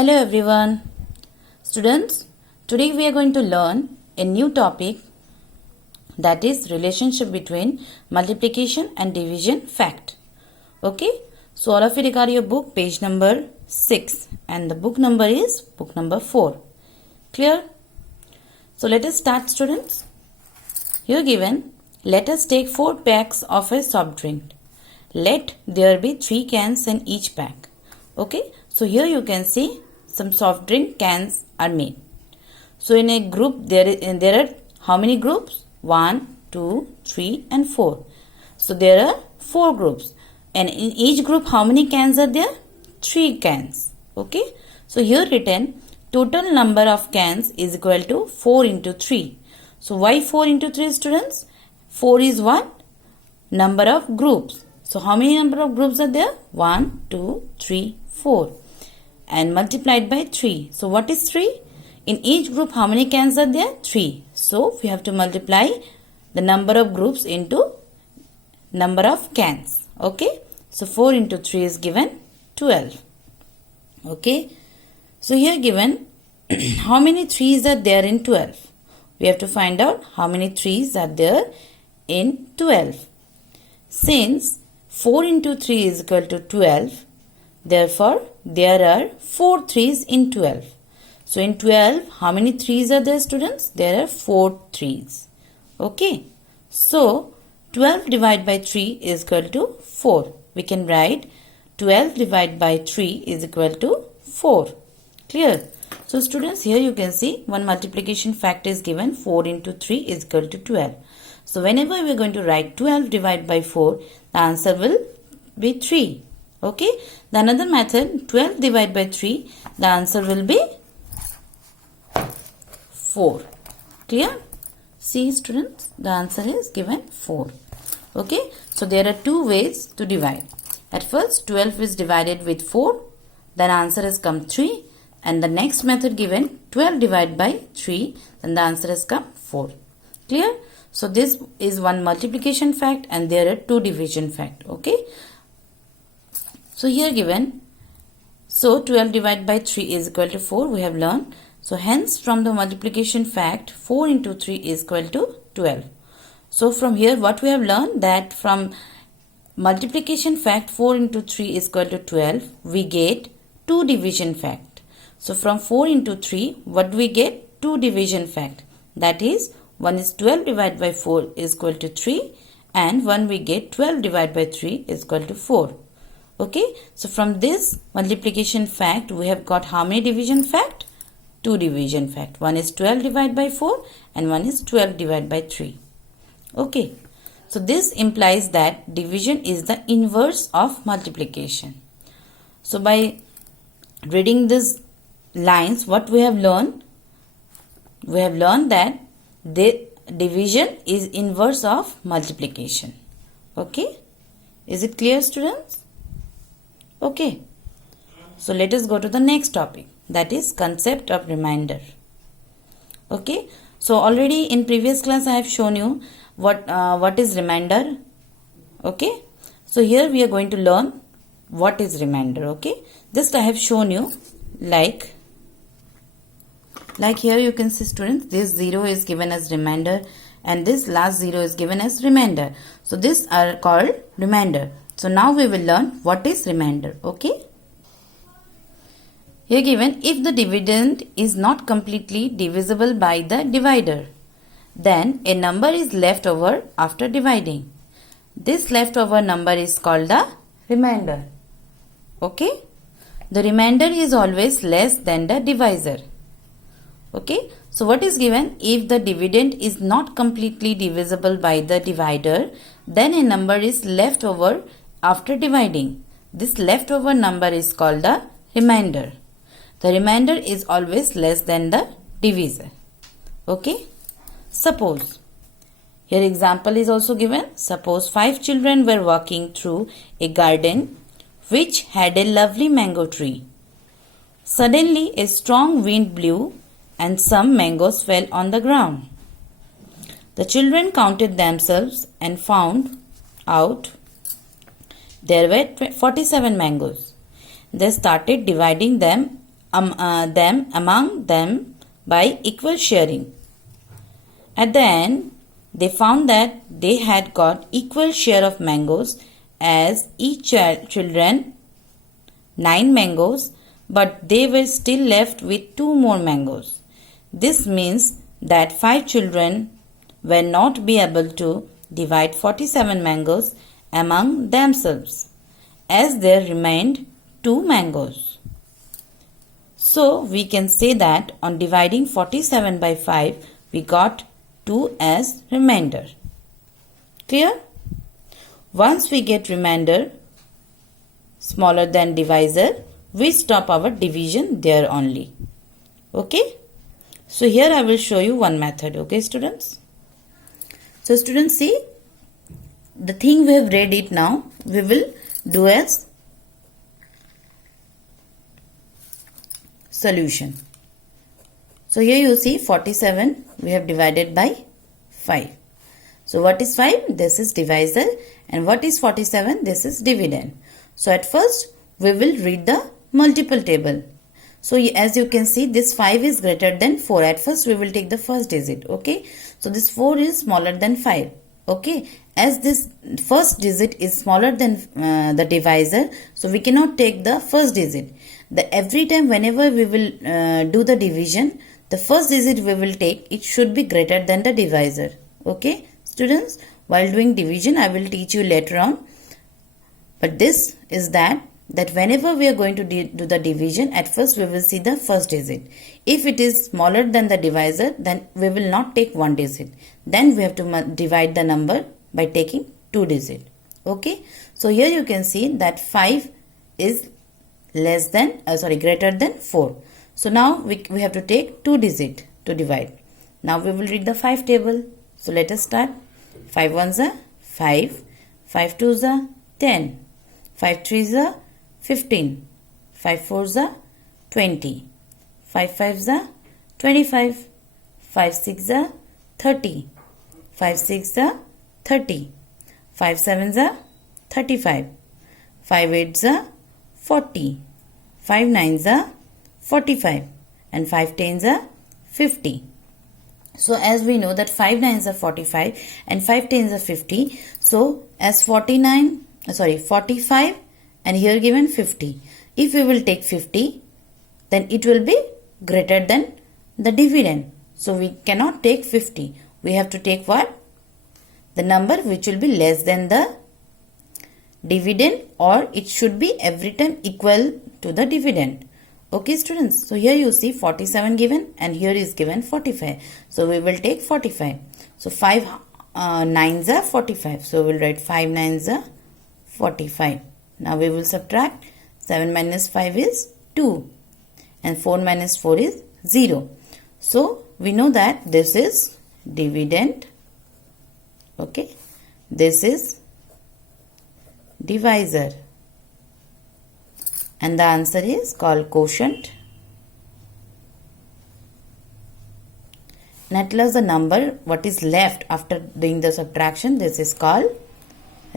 Hello everyone. Students, today we are going to learn a new topic, that is relationship between multiplication and division fact. Okay, so all of you regard your book page number 6 and the book number is book number 4. Clear? So let us start, students. Here given, let us take 4 packs of a soft drink. Let there be 3 cans in each pack. Okay, so here you can see some soft drink cans are made. So in a group there are how many groups? 1, 2, 3 and 4. So there are 4 groups, and in each group how many cans are there? 3 cans. Okay, so here written total number of cans is equal to 4 into 3. So why 4 into 3, students? 4 is what? Number of groups. So how many number of groups are there? 1, 2, 3, 4 and multiplied by 3. So what is 3? In each group how many cans are there? 3. So we have to multiply the number of groups into number of cans. Okay. So 4 into 3 is given 12. Okay. So here given how many 3's are there in 12? We have to find out how many 3's are there in 12. Since 4 into 3 is equal to 12, therefore there are 4 3's in 12. So in 12, how many 3's are there, students? There are 4 3's. Okay. So 12 divided by 3 is equal to 4. We can write 12 divided by 3 is equal to 4. Clear? So students, here you can see one multiplication fact is given, 4 into 3 is equal to 12. So whenever we are going to write 12 divided by 4, the answer will be 3. Okay. The another method, 12 divided by 3, the answer will be 4. Clear? See, students, the answer is given 4. Okay. So there are 2 ways to divide. At first 12 is divided with 4, then answer has come 3, and the next method given 12 divided by 3, then the answer has come 4. Clear? So this is one multiplication fact and there are 2 division fact. Okay. So here given, so 12 divided by 3 is equal to 4, we have learned. So hence from the multiplication fact, 4 into 3 is equal to 12. So from here what we have learned, that from multiplication fact 4 into 3 is equal to 12, we get 2 division fact. So from 4 into 3, what do we get? 2 division fact. That is, one is 12 divided by 4 is equal to 3, and one we get 12 divided by 3 is equal to 4. Okay. So from this multiplication fact, we have got how many division fact? 2 division fact. One is 12 divided by 4 and one is 12 divided by 3. Okay. So this implies that division is the inverse of multiplication. So by reading these lines, what we have learned? We have learned that the division is inverse of multiplication. Okay. Is it clear, students? Okay. So let us go to the next topic, that is concept of remainder. Okay. So already in previous class I have shown you what is remainder. Okay. So here we are going to learn what is remainder. Okay. Just I have shown you like here you can see, students, this 0 is given as remainder and this last 0 is given as remainder. So these are called remainder. So now we will learn what is remainder. Okay. Here given, if the dividend is not completely divisible by the divider, then a number is left over after dividing. This leftover number is called the remainder. Okay. The remainder is always less than the divisor. Okay. So what is given? If the dividend is not completely divisible by the divider, then a number is left over after dividing. This leftover number is called the remainder. The remainder is always less than the divisor. Okay. Suppose, here example is also given. Suppose 5 children were walking through a garden which had a lovely mango tree. Suddenly a strong wind blew and some mangoes fell on the ground. The children counted themselves and found out there were 47 mangoes. They started dividing them them among them by equal sharing. At the end, they found that they had got equal share of mangoes, as each children 9 mangoes, but they were still left with 2 more mangoes. This means that 5 children were not be able to divide 47 mangoes among themselves, as there remained 2 mangoes. So we can say that on dividing 47 by 5, we got 2 as remainder. Clear? Once we get remainder smaller than divisor, we stop our division there only. Okay? So here I will show you one method. Okay, students? So students, see, the thing we have read it now, we will do as solution. So here you see 47 we have divided by 5. So what is 5? This is divisor, and what is 47? This is dividend. So at first we will read the multiple table. So as you can see, this 5 is greater than 4. At first we will take the first digit. Okay. So this 4 is smaller than 5. Okay. As this first digit is smaller than the divisor, so we cannot take the first digit. Every time whenever we will do the division, the first digit we will take, it should be greater than the divisor. Okay, students, while doing division, I will teach you later on. But this is that whenever we are going to do the division, at first we will see the first digit. If it is smaller than the divisor, then we will not take one digit. Then we have to divide the number by taking 2 digit. Okay, so here you can see that 5 is greater than 4. So now we have to take 2 digit to divide. Now we will read the 5 table. So let us start. 5 ones are 5, 5 twos are 10, 5 threes are 15, 5 fours are 20, 5 fives are 25, 5 six are 30, 5 six are 30, 5 sevens are 35, 5 eights are 40, 5 nines are 45, and 5 tens are 50. So as we know that 5 nines are 45 and 5 tens are 50. So as 45 and here given 50. If we will take 50, then it will be greater than the dividend. So we cannot take 50. We have to take what? The number which will be less than the dividend, or it should be every time equal to the dividend. Okay, students. So here you see 47 given and here is given 45. So we will take 45. So 5 nines are 45. So we will write 5 nines are 45. Now we will subtract. 7 minus 5 is 2 and 4 minus 4 is 0. So we know that this is dividend. Okay. This is divisor. And the answer is called quotient. Now tell us the number what is left after doing the subtraction. This is called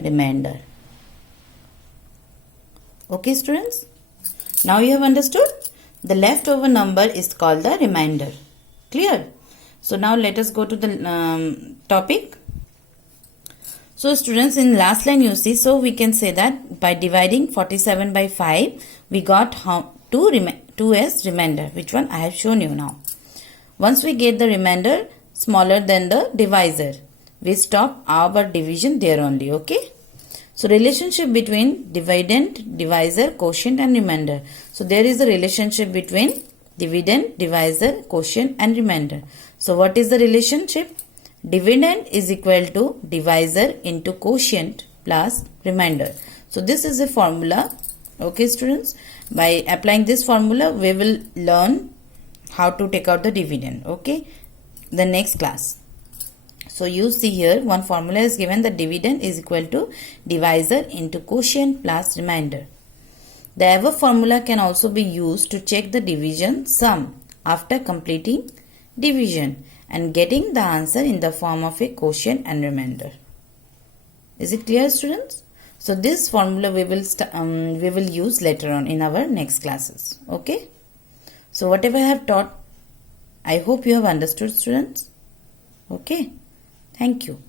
remainder. Okay, students. Now you have understood. The leftover number is called the remainder. Clear? So now let us go to the topic. So students, in last line you see, so we can say that by dividing 47 by 5, we got 2 as remainder, which one I have shown you now. Once we get the remainder smaller than the divisor, we stop our division there only. Okay. So relationship between dividend, divisor, quotient and remainder. So there is a relationship between dividend, divisor, quotient and remainder. So what is the relationship? Dividend is equal to divisor into quotient plus remainder. So this is a formula. Okay, students. By applying this formula, we will learn how to take out the dividend. Okay. The next class. So you see here one formula is given, that dividend is equal to divisor into quotient plus remainder. The above formula can also be used to check the division sum after completing division and getting the answer in the form of a quotient and remainder. Is it clear, students? So this formula we will use later on in our next classes. Okay. So whatever I have taught, I hope you have understood, students. Okay. Thank you.